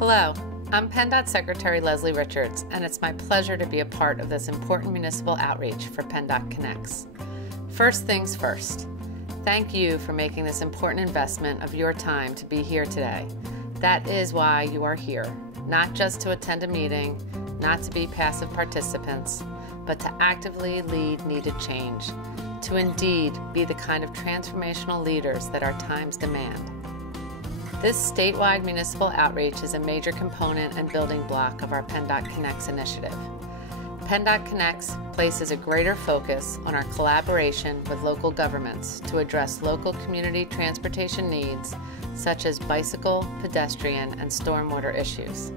Hello, I'm PennDOT Secretary Leslie Richards, and it's my pleasure to be a part of this important municipal outreach for PennDOT Connects. First things first, thank you for making this important investment of your time to be here today. That is why you are here, not just to attend a meeting, not to be passive participants, but to actively lead needed change, to indeed be the kind of transformational leaders that our times demand. This statewide municipal outreach is a major component and building block of our PennDOT Connects initiative. PennDOT Connects places a greater focus on our collaboration with local governments to address local community transportation needs such as bicycle, pedestrian, and stormwater issues.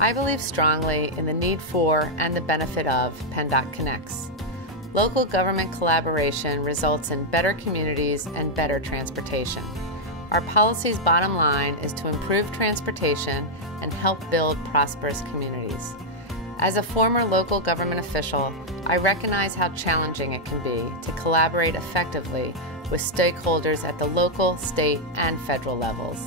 I believe strongly in the need for and the benefit of PennDOT Connects. Local government collaboration results in better communities and better transportation. Our policy's bottom line is to improve transportation and help build prosperous communities. As a former local government official, I recognize how challenging it can be to collaborate effectively with stakeholders at the local, state, and federal levels.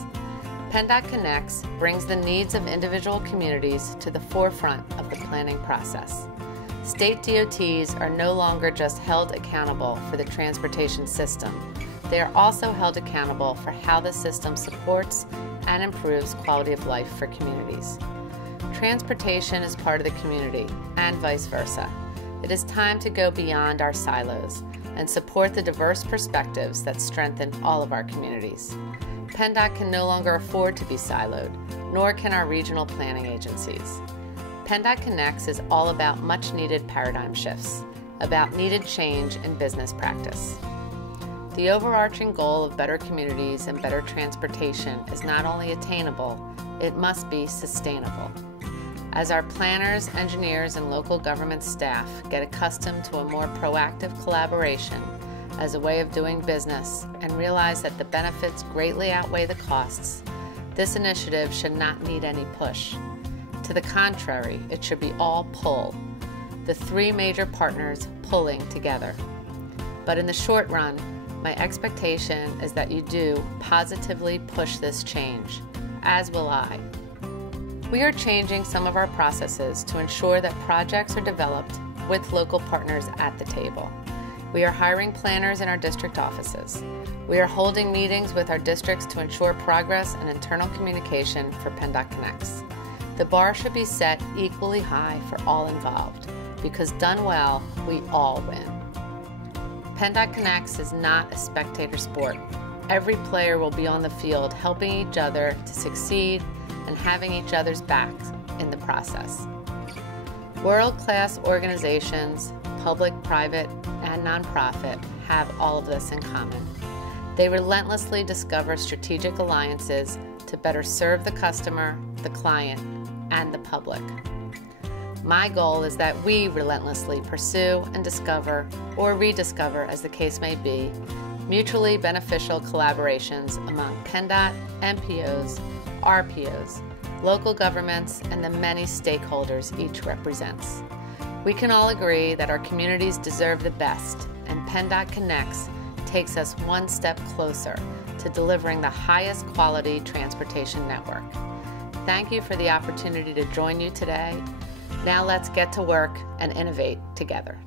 PennDOT Connects brings the needs of individual communities to the forefront of the planning process. State DOTs are no longer just held accountable for the transportation system. They are also held accountable for how the system supports and improves quality of life for communities. Transportation is part of the community, and vice versa. It is time to go beyond our silos and support the diverse perspectives that strengthen all of our communities. PennDOT can no longer afford to be siloed, nor can our regional planning agencies. PennDOT Connects is all about much-needed paradigm shifts, about needed change in business practice. The overarching goal of better communities and better transportation is not only attainable, it must be sustainable. As our planners, engineers, and local government staff get accustomed to a more proactive collaboration as a way of doing business and realize that the benefits greatly outweigh the costs, this initiative should not need any push. To the contrary, it should be all pull, the three major partners pulling together. But in the short run, my expectation is that you do positively push this change, as will I. We are changing some of our processes to ensure that projects are developed with local partners at the table. We are hiring planners in our district offices. We are holding meetings with our districts to ensure progress and internal communication for PennDOT Connects. The bar should be set equally high for all involved, because done well, we all win. PennDOT Connects is not a spectator sport. Every player will be on the field helping each other to succeed and having each other's backs in the process. World-class organizations, public, private, and nonprofit, have all of this in common. They relentlessly discover strategic alliances to better serve the customer, the client, and the public. My goal is that we relentlessly pursue and discover, or rediscover as the case may be, mutually beneficial collaborations among PennDOT, MPOs, RPOs, local governments, and the many stakeholders each represents. We can all agree that our communities deserve the best, and PennDOT Connects takes us one step closer to delivering the highest quality transportation network. Thank you for the opportunity to join you today. Now let's get to work and innovate together.